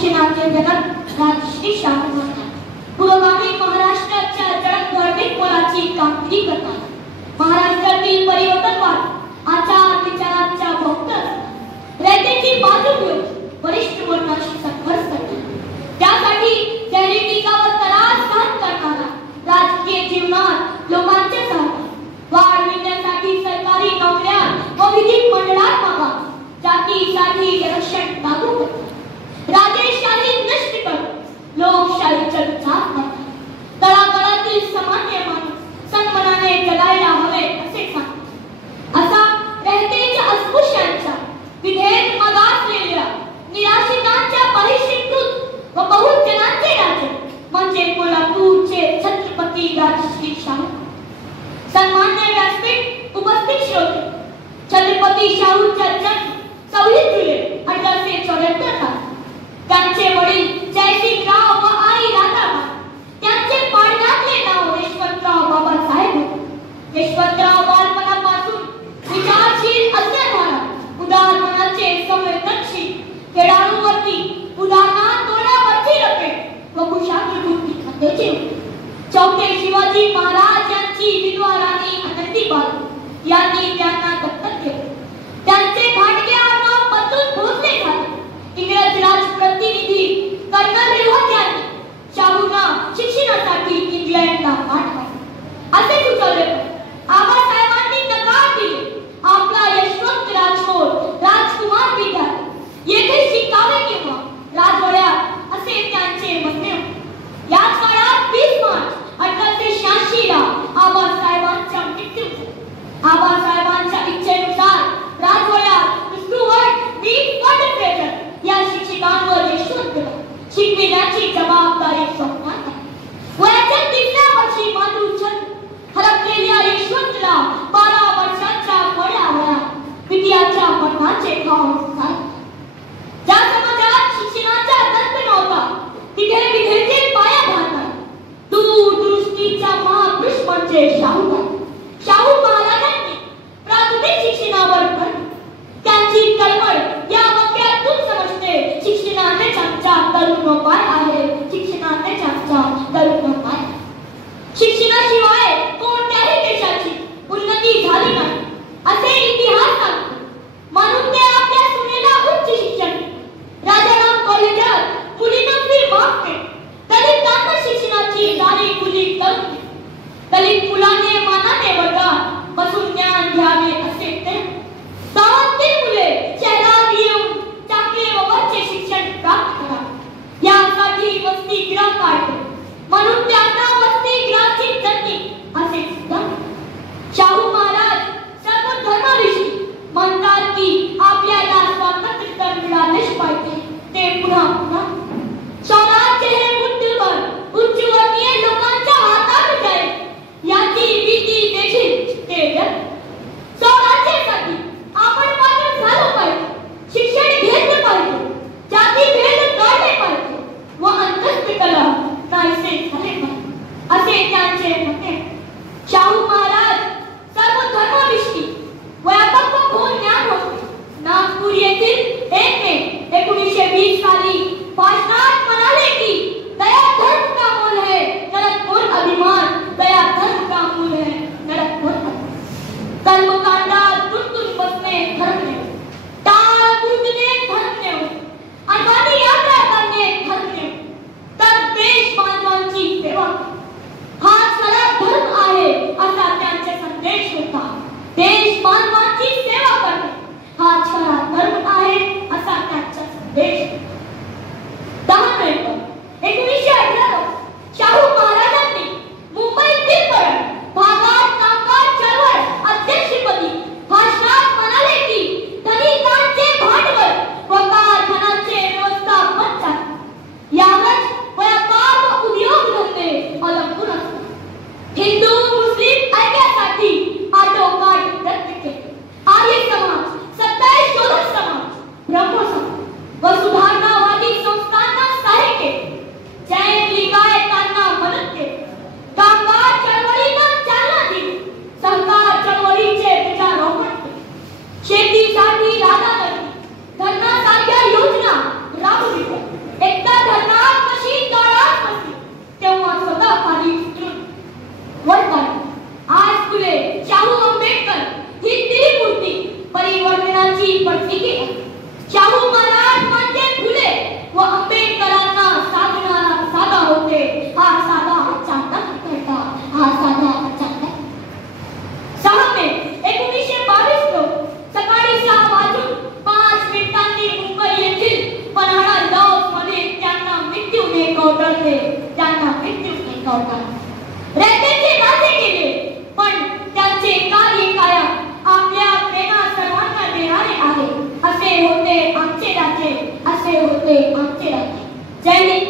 शिक्षणाचे जनक राजश्री शाहू महाराज पुरोगामी महाराष्ट्राच्या जडणघडणीत मोलाची कामगिरी करतात. महाराष्ट्रातील परिवर्तनवाद आचार विचारांच्या भोवत रयतेची बाजू घेऊन वरिष्ठ वर्गाशी संघर्ष करतात. त्यासाठी शहरी टीकावर त्रास सहन करणारा राजकीय जीवनात लोकांचे सहभाग वाढविण्यासाठी सरकारी नोकऱ्या व विधिक मंडळात मागास जातीसाठी आरक्षण लागू करतात. राजेशाही नष्ट करतात. लोकशाहीच्या विचार करतात. तळागाळातील सामान्य माणूस सन्मानाने जगायला हवे असे सांगतात. असा रयतेच्या अस्पृश्यांच्या विधेयक मागासलेल्या निराश्रितांच्या परिशिष्ट व बहुजनांचे राजे म्हणजे कोल्हापूरचे छत्रपती राजश्री शाहू. सन्मान्य व्यासपीठ उपस्थित श्रोते, छत्रपती शाहूंचा जन्म 26 जुलै 1874 त्यांचे वडील जयसिंगराव व आई राधाबाई. त्यांचे पाडण्यातले नाव यशवंतराव बाबासाहेब. यशवंतराव बालपणापासून विचारशील असणारा, उदार मनाचे, संवेदनशील, खेळाडूवरती उदाहरणात तोंडावरची रपेट व कुशाग्र बुद्धी खात्याचे. चौथे शिवाजी महाराज यांची विधवा राणी आनंदीबाई यांनी त्यांना दत्तक घेतले. त्यांचे भाटके आडनाव बदलून भोसले झाले. इंग्रज राजप्रतिनिधी कर्नल रिव्हर्स यांनी शाहूंना शिक्षणासाठी इंग्लंडला पाठवले. असे सुचवले आबासाहेबांनी नकार दिले. आपला यशवंत राजकोट राजकुमार विद्यालय येथे शिकावे किंवा राजवाड्यात असे त्यांचे म्हणणे. याच काळात 20 मार्च 1886 ला आबासाहेबांचा मृत्यू झाला. आबासाहेबांच्या इच्छेनुसार राजवाड्यात स्टुअर्ट बी फर्डफेटर या शिक्षकांवर यशवंतला शिकविण्याची जबाबदारी सोपवण्यात आली. वयाच्या 3व्या वर्षी मातृछंद हरपलेल्या यशवंतला 12 वर्षाच्या वयात विद्याच्या मरणाचे भाव झाले. ज्या समाजात शिक्षणाचा दर्प नव्हता तिथे विधेचे पाया घालतात. दूरदृष्टीचा महापुरुष म्हणजे शाहू महाराजांनी प्राथमिक शिक्षणावर भर. त्यांची तळमळ या वाक्यातून समजते. शिक्षणानेच आमचा तरुणोपाय आहे. शिक्षणानेच आमचा तरुणोपाय. शिक्षणाशिवाय कोणत्याही देशाची उन्नती झाली नाही असे इतिहास सांगतो. म्हणून ते आपल्या सुनेला उच्च शिक्षण राजाराम कॉलेजात मुलींना फी मागते. दलितांना शिक्षणाची दारी खुली करून दलित मुलाने मानाने वर्गात बसून ज्ञान घ्यावे असे ते. गावातील मुले शहरात येऊन चांगले व वरचे शिक्षण प्राप्त करावे यासाठी वसतिगृह काढले. म्हणून त्यांना वसतिगृहाची जननी असे सुद्धा. शाहू महाराज सर्वधर्माविषयी म्हणतात की आपल्याला स्वातंत्र्य तर मिळालेच पाहिजे. ते पुन्हा पुन्हा स्वराज्य हे बुद्धिबळ उच्चवर्णीय लोकांच्या हातात जाईल याची भीती देखील ते व्यक्त. स्वराज्यासाठी आपण पात्र झालो पाहिजे. शिक्षण घेतले पाहिजे. जातीभेद टळले पाहिजे व अंतस्थितला नाहीसे झाले पाहिजे असे त्यांचे म्हणणे. शाहू महाराज सर्व धर्माविषयी व्यापक व खोल ज्ञान होते. नागपूर येथील 1 मे 1920 साली भाषणात म्हणाले की दया धर्म का मूल है, नरक अभिमान. दया धर्म का मूल है, नरक कर्मकांडात गुंतून बसणे धर्म नाही. टाळ बुजणे धर्म नाही. अनवाणी यात्रा करणे धर्म नाही. तर देश बांधवांची सेवा हा खरा धर्म त्यांना मृत्यू ऐकवतात. रयतेचे राजे केले, पण त्यांचे कार्य कायम आपल्या प्रेमा सर्वांना देणारे आहे. असे होते आमचे राज्य, असे होते आमचे राज्य. जय हिंद.